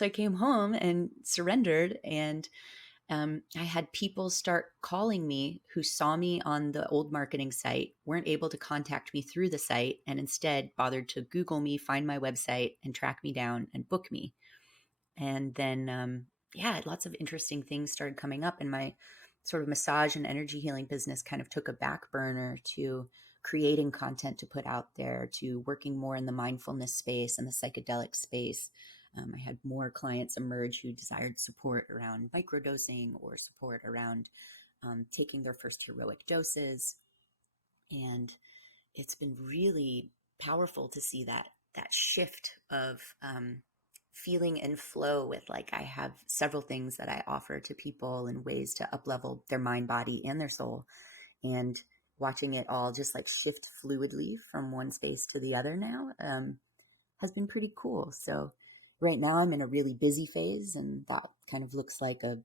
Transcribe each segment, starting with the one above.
So I came home and surrendered, and I had people start calling me who saw me on the old marketing site, weren't able to contact me through the site, and instead bothered to Google me, find my website, and track me down and book me. And then, yeah, lots of interesting things started coming up, and my sort of massage and energy healing business kind of took a back burner to creating content to put out there, to working more in the mindfulness space and the psychedelic space. I had more clients emerge who desired support around microdosing or support around taking their first heroic doses. And it's been really powerful to see that shift of feeling in flow with, like, I have several things that I offer to people and ways to up level their mind, body, and their soul. And watching it all just like shift fluidly from one space to the other now has been pretty cool. So right now I'm in a really busy phase, and that kind of looks like a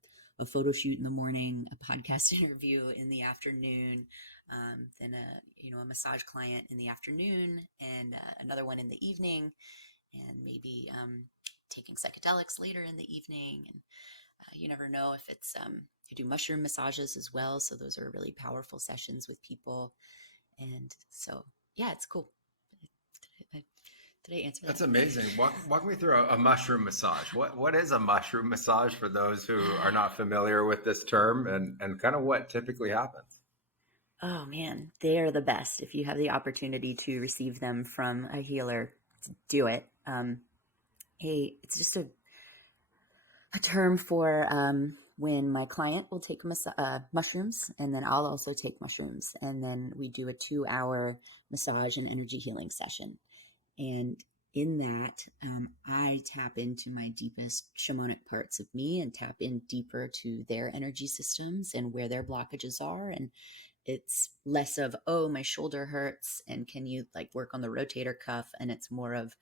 photo shoot in the morning, a podcast interview in the afternoon, then a massage client in the afternoon, and another one in the evening, and maybe taking psychedelics later in the evening. And you never know if it's I do mushroom massages as well, so those are really powerful sessions with people. And so yeah, it's cool. Did I answer that? That's amazing. Walk me through a mushroom massage. What is a mushroom massage for those who are not familiar with this term, and kind of what typically happens? Oh man, they are the best. If you have the opportunity to receive them from a healer, do it. It's just a term for when my client will take mushrooms, and then I'll also take mushrooms, and then we do a 2-hour massage and energy healing session. And in that, I tap into my deepest shamanic parts of me and tap in deeper to their energy systems and where their blockages are. And it's less of, oh, my shoulder hurts, and can you like work on the rotator cuff? And it's more of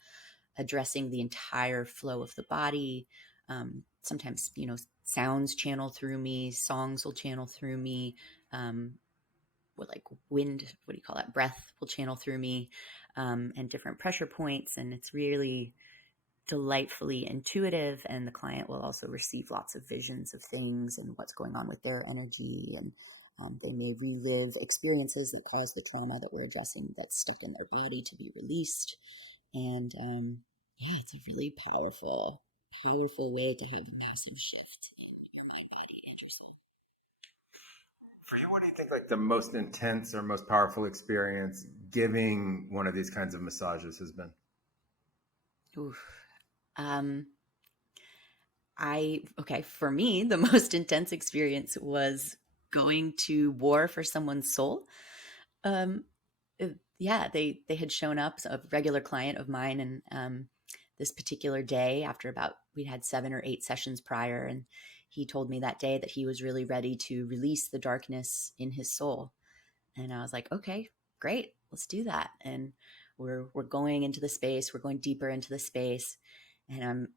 addressing the entire flow of the body. Sometimes, sounds channel through me, songs will channel through me, with like wind, what do you call that? Breath will channel through me, and different pressure points. And it's really delightfully intuitive. And the client will also receive lots of visions of things and what's going on with their energy. And they may relive experiences that cause the trauma that we're addressing that's stuck in their body to be released. And yeah, it's a really powerful way to have a massive shift in your mind, body, and your soul. For you, what do you think like the most intense or most powerful experience giving one of these kinds of massages has been? Oof. For me, the most intense experience was going to war for someone's soul. Yeah, they had shown up, a regular client of mine, and this particular day, after we had 7 or 8 sessions prior, and he told me that day that he was really ready to release the darkness in his soul. And I was like, okay, great, let's do that. And we're going into the space, we're going deeper into the space, and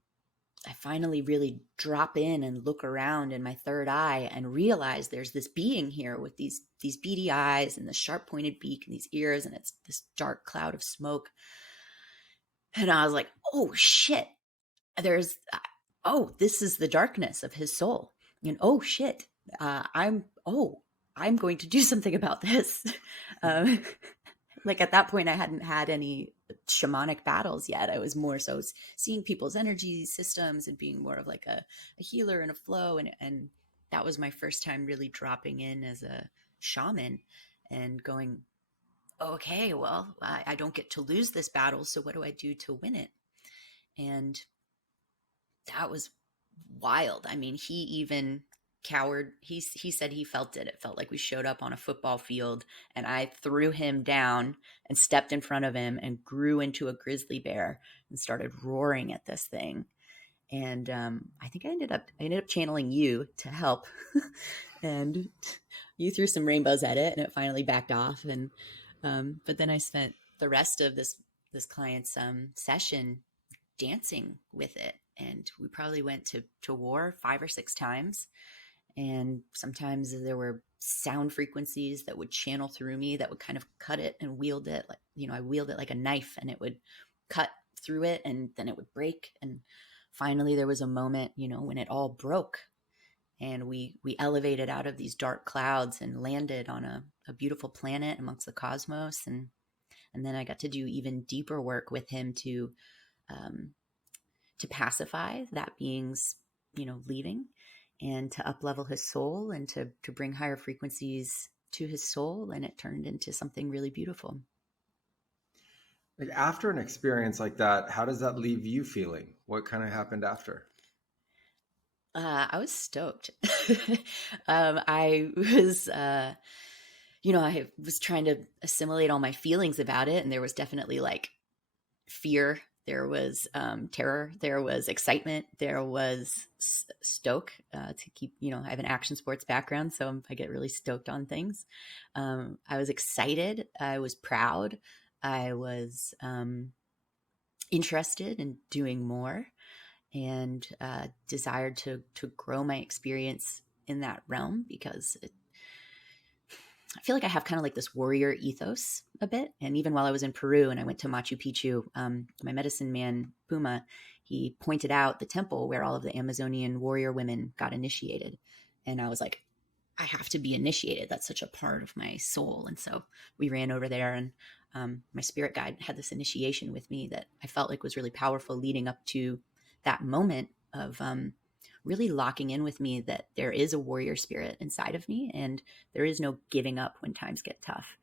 I finally really drop in and look around in my third eye and realize there's this being here with these beady eyes and the sharp pointed beak and these ears, and it's this dark cloud of smoke. And I was like, oh shit, this is the darkness of his soul. And oh shit, I'm going to do something about this. Like at that point, I hadn't had any shamanic battles yet. I was more so seeing people's energy systems and being more of like a healer and a flow. And that was my first time really dropping in as a shaman and going, okay, well, I don't get to lose this battle. So what do I do to win it? And that was wild. I mean, he even cowered. He said he felt it. It felt like we showed up on a football field and I threw him down and stepped in front of him and grew into a grizzly bear and started roaring at this thing. And I think I ended up channeling you to help. And you threw some rainbows at it and it finally backed off. And but then I spent the rest of this client's session dancing with it. And we probably went to war 5 or 6 times. And sometimes there were sound frequencies that would channel through me that would kind of cut it and wield it. Like, I wield it like a knife and it would cut through it and then it would break and finally there was a moment, when it all broke, and we elevated out of these dark clouds and landed on a beautiful planet amongst the cosmos. And then I got to do even deeper work with him um, to pacify that being's, leaving, and to up level his soul, and to bring higher frequencies to his soul. And it turned into something really beautiful. Like after an experience like that, how does that leave you feeling? What kind of happened after? I was stoked. I was, I was trying to assimilate all my feelings about it. And there was definitely like fear. There was terror. There was excitement. There was stoke to keep, I have an action sports background, so I get really stoked on things. I was excited. I was proud. I was interested in doing more, and desired to grow my experience in that realm, because I feel like I have kind of like this warrior ethos a bit. And even while I was in Peru and I went to Machu Picchu, my medicine man, Puma, he pointed out the temple where all of the Amazonian warrior women got initiated. And I was like, I have to be initiated. That's such a part of my soul. And so we ran over there, and my spirit guide had this initiation with me that I felt like was really powerful, leading up to that moment of really locking in with me that there is a warrior spirit inside of me, and there is no giving up when times get tough.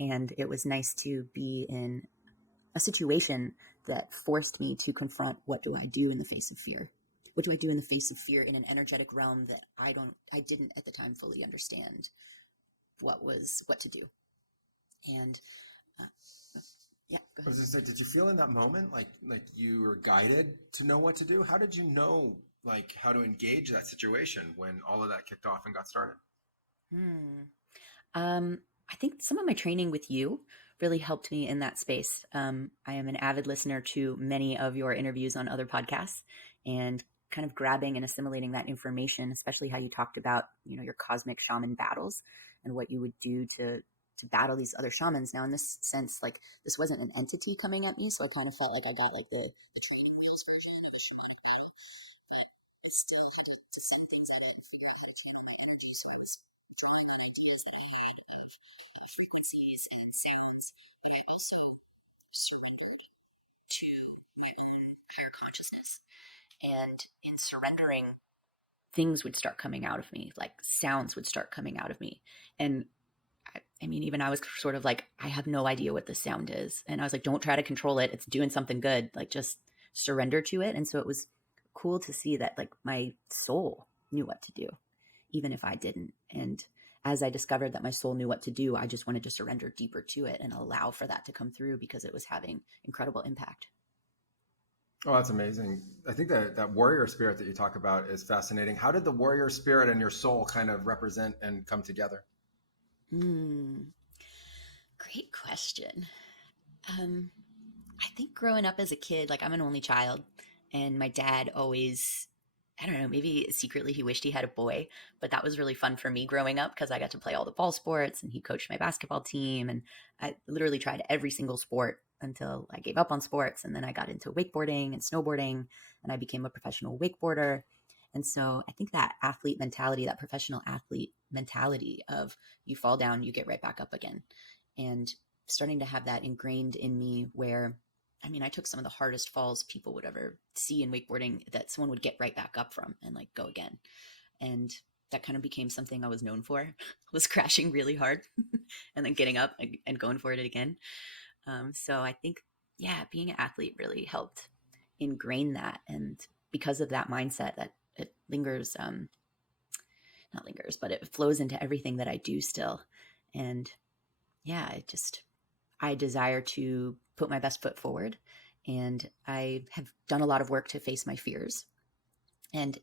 And it was nice to be in a situation that forced me to confront, what do I do in the face of fear? What do I do in the face of fear in an energetic realm that I didn't at the time fully understand what to do. And uh, yeah, go I ahead. was just like, did you feel in that moment like you were guided to know what to do? How did you know like how to engage that situation when all of that kicked off and got started? Hmm. I think some of my training with you really helped me in that space. I am an avid listener to many of your interviews on other podcasts, and kind of grabbing and assimilating that information, especially how you talked about, your cosmic shaman battles and what you would do to battle these other shamans. Now, in this sense, like, this wasn't an entity coming at me, so I kind of felt like I got like the training wheels version of a shamanic battle, but it still had to send things at it and figure out how to channel my energy. So I was drawing on ideas that I had of frequencies and sounds, but I also surrendered to my own higher consciousness. And in surrendering, things would start coming out of me, like sounds would start coming out of me. And I mean, even I was sort of like, I have no idea what this sound is. And I was like, don't try to control it. It's doing something good. Like, just surrender to it. And so it was cool to see that, like, my soul knew what to do, even if I didn't. And as I discovered that my soul knew what to do, I just wanted to surrender deeper to it and allow for that to come through, because it was having incredible impact. Oh, that's amazing. I think that warrior spirit that you talk about is fascinating. How did the warrior spirit and your soul kind of represent and come together? Hmm. Great question. Um, I think growing up as a kid, like, I'm an only child, and my dad always, I don't know, maybe secretly he wished he had a boy, but that was really fun for me growing up, because I got to play all the ball sports, and he coached my basketball team. And I literally tried every single sport until I gave up on sports. And then I got into wakeboarding and snowboarding, and I became a professional wakeboarder. And so I think that athlete mentality, that professional athlete mentality of, you fall down, you get right back up again. And starting to have that ingrained in me, where, I mean, I took some of the hardest falls people would ever see in wakeboarding, that someone would get right back up from and like go again. And that kind of became something I was known for, was crashing really hard and then getting up and going for it again. So I think, yeah, being an athlete really helped ingrain that. And because of that mindset, that it lingers, not lingers, but it flows into everything that I do still. And yeah, I desire to put my best foot forward. And I have done a lot of work to face my fears. And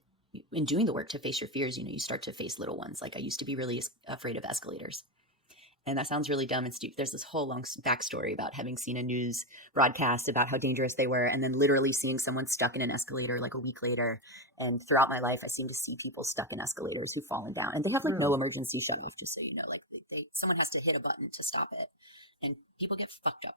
in doing the work to face your fears, you start to face little ones. Like, I used to be really afraid of escalators. And that sounds really dumb and stupid. There's this whole long backstory about having seen a news broadcast about how dangerous they were, and then literally seeing someone stuck in an escalator like a week later. And throughout my life, I seem to see people stuck in escalators who've fallen down, and they have like no emergency shut off, just so you know. Like, someone has to hit a button to stop it, and people get fucked up